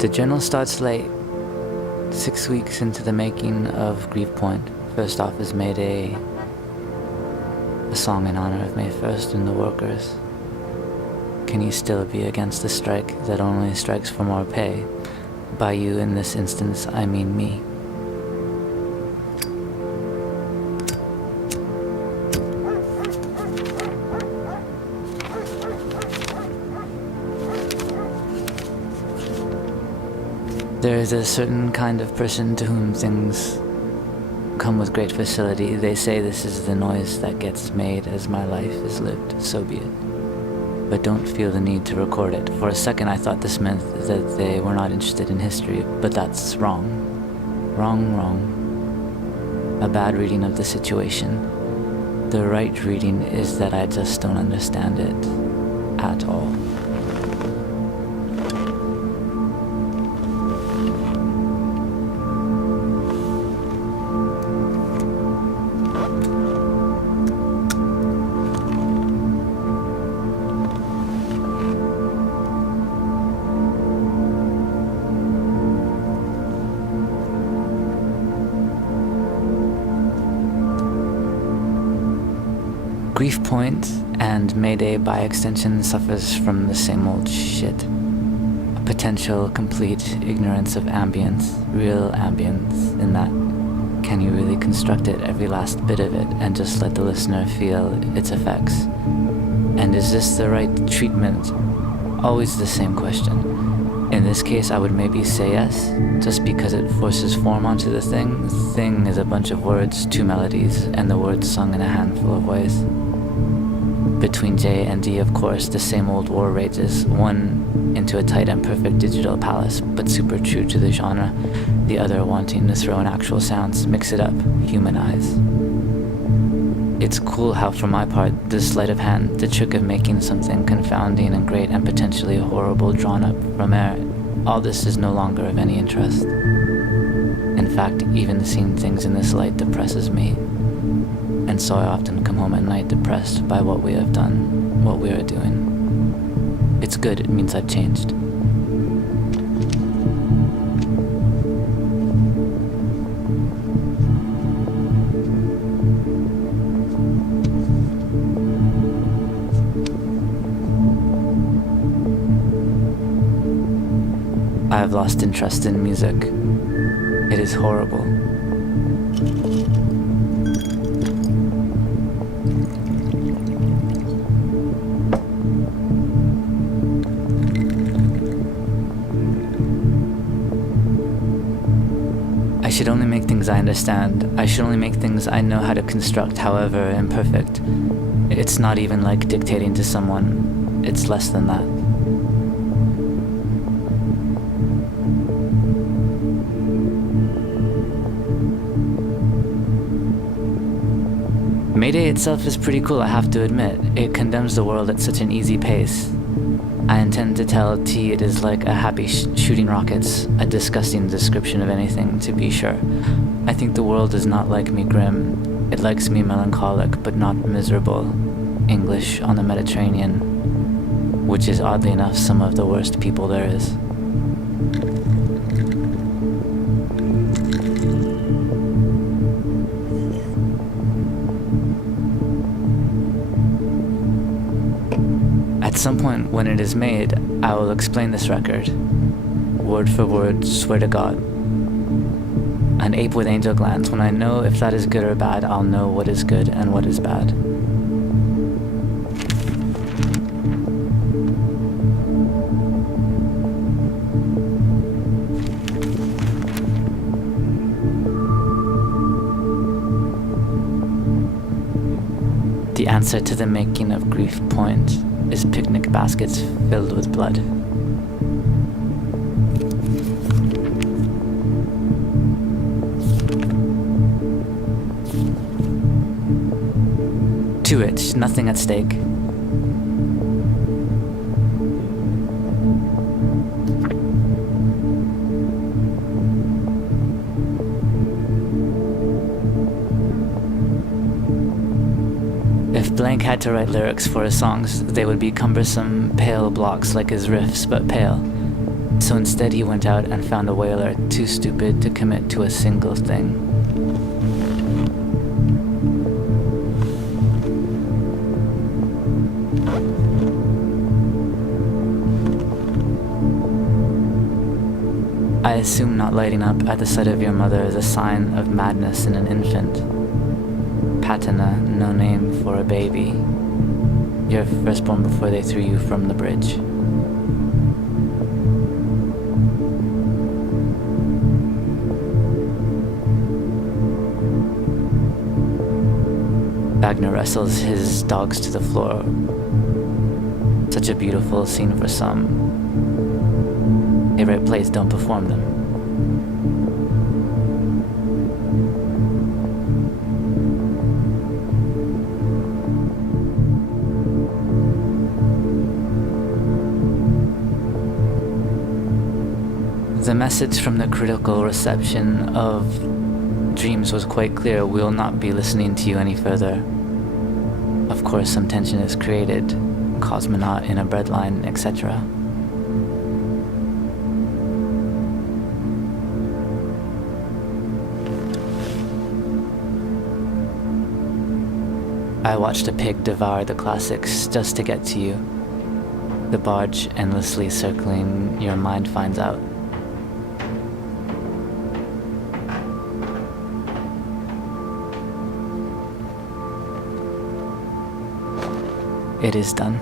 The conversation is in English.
The journal starts late, 6 weeks into the making of Grief Point. First off is Mayday, a song in honor of May 1st and the workers. Can you still be against a strike that only strikes for more pay? By you in this instance, I mean me. There is a certain kind of person to whom things come with great facility. They say this is the noise that gets made as my life is lived, so be it. But don't feel the need to record it. For a second I thought this meant that they were not interested in history, but that's wrong. Wrong. A bad reading of the situation. The right reading is that I just don't understand it at all. Grief Point and Mayday by extension suffers from the same old shit. A potential complete ignorance of ambience, real ambience, in that can you really construct it, every last bit of it, and just let the listener feel its effects? And is this the right treatment? Always the same question. In this case I would maybe say yes, just because it forces form onto the thing. The thing is a bunch of words, 2 melodies, and the words sung in a handful of ways. Between J and D, of course, the same old war rages, one into a tight and perfect digital palace, but super true to the genre, the other wanting to throw in actual sounds, mix it up, humanize. It's cool how, for my part, the sleight of hand, the trick of making something confounding and great and potentially horrible drawn up from air, all this is no longer of any interest. In fact, even seeing things in this light depresses me. And so I often come home at night depressed by what we have done, what we are doing. It's good, it means I've changed. I have lost interest in music. It is horrible. I should only make things I understand. I should only make things I know how to construct, however imperfect. It's not even like dictating to someone. It's less than that. Mayday itself is pretty cool, I have to admit. It condemns the world at such an easy pace. I intend to tell T it is like a happy shooting rockets, a disgusting description of anything, to be sure. I think the world is not like me grim. It likes me melancholic, but not miserable. English on the Mediterranean, which is oddly enough some of the worst people there is. At some point when it is made, I will explain this record, word for word, swear to God. An ape with angel glands. When I know if that is good or bad, I'll know what is good and what is bad. The answer to the making of Grief Point is picnic baskets filled with blood. To it, nothing at stake. If Blank had to write lyrics for his songs, they would be cumbersome, pale blocks like his riffs, but pale. So instead he went out and found a whaler too stupid to commit to a single thing. I assume not lighting up at the sight of your mother is a sign of madness in an infant. Patina, no name for a baby. Your firstborn before they threw you from the bridge. Wagner wrestles his dogs to the floor. Such a beautiful scene for some. They write plays, don't perform them. The message from the critical reception of Dreams was quite clear. We will not be listening to you any further. Of course, some tension is created. Cosmonaut in a breadline, etc. I watched a pig devour the classics just to get to you. The barge endlessly circling your mind finds out. It is done.